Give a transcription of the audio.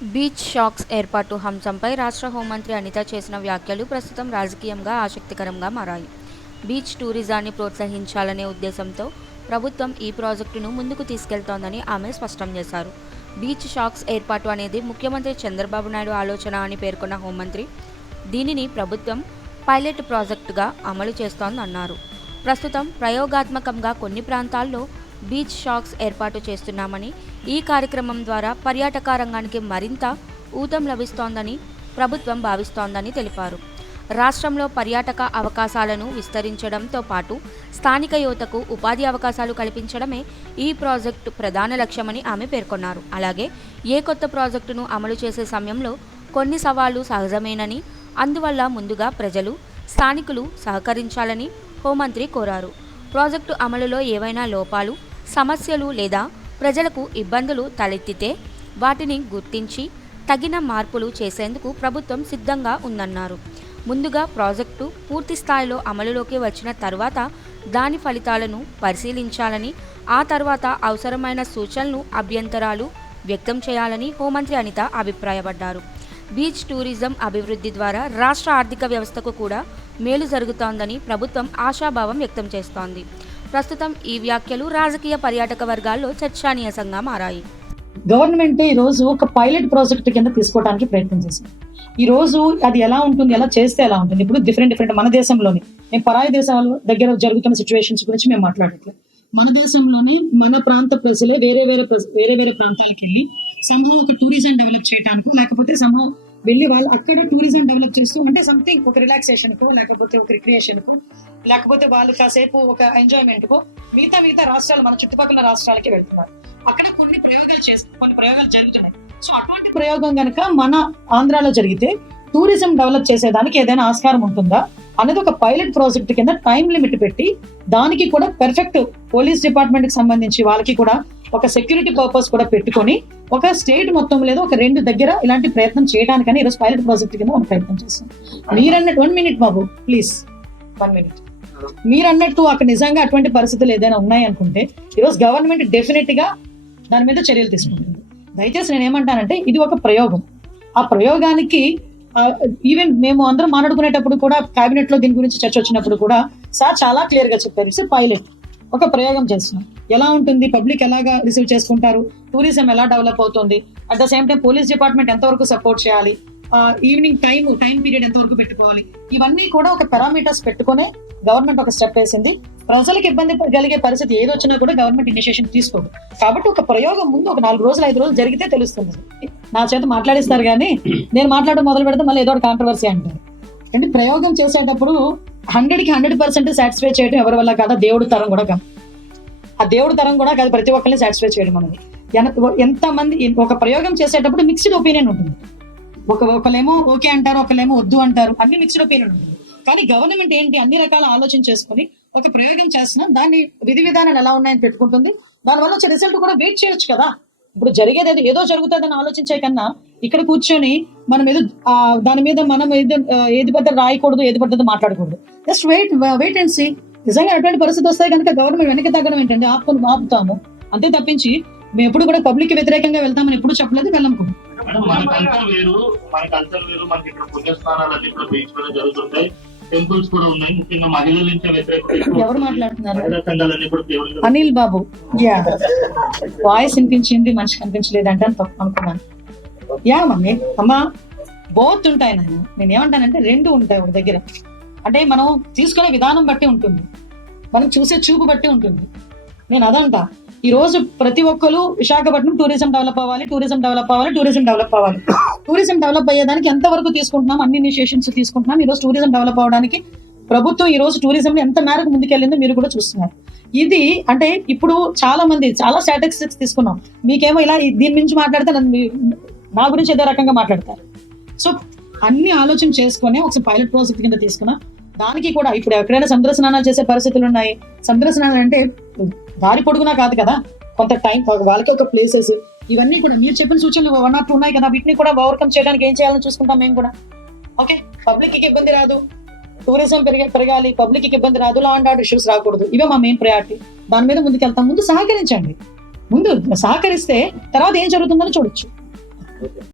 Beach shocks ఏర్పాటు అంశంపై రాష్ట్ర హోంమంత్రి అనిత చేసిన వ్యాఖ్యలు ప్రస్తుతం రాజకీయంగా ఆసక్తికరంగా మారాయి. బీచ్ టూరిజాన్ని ప్రోత్సహించాలనే ఉద్దేశంతో ప్రభుత్వం ఈ ప్రాజెక్టును ముందుకు తీసుకెళ్తోందని ఆమె స్పష్టం చేశారు. బీచ్ షాక్స్ ఏర్పాటు అనేది ముఖ్యమంత్రి చంద్రబాబు నాయుడు ఆలోచన అని పేర్కొన్న హోంమంత్రి దీనిని ప్రభుత్వం పైలట్ ప్రాజెక్టుగా అమలు చేస్తోందన్నారు. ప్రస్తుతం ప్రయోగాత్మకంగా కొన్ని ప్రాంతాల్లో బీచ్ షాక్స్ ఏర్పాటు చేస్తున్నామని, ఈ కార్యక్రమం ద్వారా పర్యాటక రంగానికి మరింత ఊతం లభిస్తోందని ప్రభుత్వం భావిస్తోందని తెలిపారు. రాష్ట్రంలో పర్యాటక అవకాశాలను విస్తరించడంతో పాటు స్థానిక యువతకు ఉపాధి అవకాశాలు కల్పించడమే ఈ ప్రాజెక్టు ప్రధాన లక్ష్యమని ఆమె పేర్కొన్నారు. అలాగే ఏ కొత్త ప్రాజెక్టును అమలు చేసే సమయంలో కొన్ని సవాళ్లు సహజమేనని, అందువల్ల ముందుగా ప్రజలు, స్థానికులు సహకరించాలని హోంమంత్రి కోరారు. ప్రాజెక్టు అమలులో ఏవైనా లోపాలు, సమస్యలు లేదా ప్రజలకు ఇబ్బందులు తలెత్తితే వాటిని గుర్తించి తగిన మార్పులు చేసేందుకు ప్రభుత్వం సిద్ధంగా ఉందన్నారు. ముందుగా ప్రాజెక్టు పూర్తి స్థాయిలో అమలులోకి వచ్చిన తర్వాత దాని ఫలితాలను పరిశీలించాలని, ఆ తర్వాత అవసరమైన సూచనలు, అభ్యంతరాలు వ్యక్తం చేయాలని హోంమంత్రి అనిత అభిప్రాయపడ్డారు. బీచ్ టూరిజం అభివృద్ధి ద్వారా రాష్ట్ర ఆర్థిక వ్యవస్థకు కూడా మేలు జరుగుతోందని ప్రభుత్వం ఆశాభావం వ్యక్తం చేస్తోంది. ప్రస్తుతం ఈ వ్యాఖ్యలు రాజకీయ, పర్యాటక వర్గాల్లో చర్చనీయాంశంగా మారాయి. గవర్నమెంట్ ఈ రోజు ఒక పైలట్ ప్రాజెక్ట్ కింద తీసుకోవడానికి ప్రయత్నం చేసింది. ఈ రోజు అది ఎలా ఉంటుంది, ఎలా చేస్తే ఎలా ఉంటుంది. ఇప్పుడు డిఫరెంట్ మన దేశంలోని, మేము పరాయి దేశాల దగ్గర జరుగుతున్న సిచ్యువేషన్స్ గురించి మేము మాట్లాడట్లేదు. మన దేశంలోని మన ప్రాంత ప్రజలే వేరే ప్రాంతాలకు వెళ్ళి సంభవం ఒక టూరిజం డెవలప్ చేయడానికి, లేకపోతే సంభవం వెళ్ళి వాళ్ళు అక్కడ టూరిజం డెవలప్ చేస్తూ, అంటే సంథింగ్ ఒక రిలాక్సేషన్ కు, లేకపోతే ఒక రిక్రియేషన్ కు, లేకపోతే వాళ్ళు కాసేపు ఒక ఎంజాయ్మెంట్ కు మిగతా రాష్ట్రాలు, మన చుట్టుపక్కల రాష్ట్రాలకి వెళ్తున్నారు. అక్కడ కొన్ని ప్రయోగాలు జరుగుతున్నాయి. సో అటువంటి ప్రయోగం కనుక మన ఆంధ్రాలో జరిగితే టూరిజం డెవలప్ చేసేదానికి ఏదైనా ఆస్కారం ఉంటుందా అనేది ఒక పైలట్ ప్రాజెక్ట్ కింద టైం లిమిట్ పెట్టి, దానికి కూడా పెర్ఫెక్ట్ పోలీస్ డిపార్ట్మెంట్ కి సంబంధించి వాళ్ళకి కూడా ఒక సెక్యూరిటీ పర్పస్ కూడా పెట్టుకొని ఒక స్టేట్ మొత్తం లేదా ఒక 2 దగ్గర ఇలాంటి ప్రయత్నం చేయడానికని ఈరోజు పైలట్ ప్రాజెక్ట్ కింద ఒక ప్రయత్నం చేస్తాం. మీరన్నట్టు 1 minute బాబు ప్లీజ్ 1 minute. మీరన్నట్టు అక్కడ నిజంగా అటువంటి పరిస్థితులు ఏదైనా ఉన్నాయి అనుకుంటే ఈరోజు గవర్నమెంట్ డెఫినెట్ గా దాని మీద చర్యలు తీసుకుంటుంది. దయచేసి నేను ఏమంటానంటే ఇది ఒక ప్రయోగం. ఆ ప్రయోగానికి ఈవెన్ మేము అందరం మాట్లాడుకునేటప్పుడు కూడా కేబినెట్ లో దీని గురించి చర్చ వచ్చినప్పుడు కూడా సార్ చాలా క్లియర్ గా చెప్పారు, ఇట్స్ పైలట్, ఒక ప్రయోగం చేస్తున్నాం. ఎలా ఉంటుంది, పబ్లిక్ ఎలాగా రిసీవ్ చేసుకుంటారు, టూరిజం ఎలా డెవలప్ అవుతుంది, at the same time police department ఎంతవరకు సపోర్ట్ చేయాలి, ఈవినింగ్ టైం పీరియడ్ ఎంతవరకు పెట్టుకోవాలి, ఇవన్నీ కూడా ఒక పారామీటర్స్ పెట్టుకునే గవర్నమెంట్ ఒక స్టెప్ వేసింది. ప్రజలకు ఇబ్బంది కలిగే పరిస్థితి ఏది వచ్చినా కూడా గవర్నమెంట్ ఇనిషియేషన్ తీసుకోదు. కాబట్టి ఒక ప్రయోగం ముందు ఒక 4 రోజులు 5 రోజులు జరిగితే తెలుస్తుంది. నా చేత మాట్లాడిస్తారు కానీ నేను మాట్లాడడం మొదలు పెడితే మళ్ళీ ఏదో కాంట్రవర్సీ అంటారు. అంటే ప్రయోగం చేసేటప్పుడు 100కి 100% సాటిస్ఫై చేయడం ఎవరి వల్ల కాదా, దేవుడి తరం కూడా కాదు. ఆ దేవుడి తరం కూడా కాదు ప్రతి ఒక్కరిని సాటిస్ఫై చేయడం అనేది. ఎంతమంది ఒక ప్రయోగం చేసేటప్పుడు మిక్స్డ్ ఒపీనియన్ ఉంటుంది. ఒకళ్ళేమో ఓకే అంటారు, ఒకళ్ళేమో వద్దు అంటారు, అన్ని మిక్స్డ్ ఒపీనియన్ ఉంటుంది. కానీ గవర్నమెంట్ ఏంటి, అన్ని రకాల ఆలోచన చేసుకుని ఒక ప్రయోగం చేస్తున్నా దాన్ని విధి విధానాలు ఎలా ఉన్నాయని పెట్టుకుంటుంది. దానివల్ల వచ్చే రిజల్ట్ కూడా వెయిట్ చేయొచ్చు కదా. ఇప్పుడు జరిగేది ఏదో జరుగుతుందని ఆలోచించే కన్నా ఇక్కడ కూర్చొని మనం ఏదో దాని మీద మనం ఏది పద్ధతి రాయకూడదు, ఏది పద్ధతి మాట్లాడకూడదు. Just wait and see. నిజంగా అటువంటి పరిస్థితి వస్తాయి కనుక గవర్నమెంట్ వెనక్కి తగ్గడం ఏంటంటే ఆపుతాము అంతే తప్పించి మేము ఎప్పుడు కూడా పబ్లిక్ వ్యతిరేకంగా వెళ్తామని ఎప్పుడు చెప్పలేదు, వెళ్ళం కూడా. టెంపుల్స్ కూడా ఉన్నాయి, ముఖ్యంగా మహిళల నుంచి ఎవరు మాట్లాడుతున్నారు? అనిల్ బాబు వాయిస్ వినిపించింది, మనిషి కనిపించలేదు అంటే అనుకున్నాను. మమ్మీ అమ్మా బోత్ ఉంటాయి. నేను ఏమంటానంటే 2 ఉంటాయి ఒక దగ్గర. అంటే మనం తీసుకునే విధానం బట్టి ఉంటుంది, మనం చూసే చూపు బట్టి ఉంటుంది. నేను అదంటా. ఈ రోజు ప్రతి ఒక్కరు విశాఖపట్నం టూరిజం డెవలప్ అవ్వాలి, టూరిజం డెవలప్ అయ్యేదానికి ఎంతవరకు తీసుకుంటున్నాం, అన్ని ఇనిషియేషన్స్ తీసుకుంటున్నాం. ఈ రోజు టూరిజం డెవలప్ అవ్వడానికి ప్రభుత్వం ఈ రోజు టూరిజం ఎంత మేరకు ముందుకెళ్ళిందో మీరు కూడా చూస్తున్నారు. ఇది అంటే ఇప్పుడు చాలా మంది చాలా స్టాటిస్టిక్స్ తీసుకున్నాం. మీకేమో ఇలా దీని నుంచి మాట్లాడితే నా గురించి ఏదో రకంగా మాట్లాడతారు. సో అన్ని ఆలోచన చేసుకుని ఒక పైలట్ ప్రాజెక్ట్ కింద తీసుకున్నా. దానికి కూడా ఇప్పుడు ఎక్కడైనా సముద్ర స్నానాలు చేసే పరిస్థితులు ఉన్నాయి. సముద్ర స్నానాలు అంటే దారి పొడుగునా కాదు కదా, కొంత టైం, వాళ్ళకి ఒక ప్లేసెస్, ఇవన్నీ కూడా మీరు చెప్పిన సూచనలు 1 or 2 ఉన్నాయి కదా, వీటిని కూడా ఓవర్కమ్ చేయడానికి ఏం చేయాలని చూసుకుంటాం మేము కూడా. ఓకే, పబ్లిక్ కి ఇబ్బంది రాదు, టూరిజం పెరగాలి, పబ్లిక్ కి ఇబ్బంది రాదు, లా అండ్ ఆర్డర్ ఇష్యూస్ రాకూడదు. ఇవే మా మెయిన్ ప్రయారిటీ. దాని మీద ముందుకెళ్తాం. ముందు సహకరించండి. ముందు సహకరిస్తే తర్వాత ఏం జరుగుతుందని చూడొచ్చు.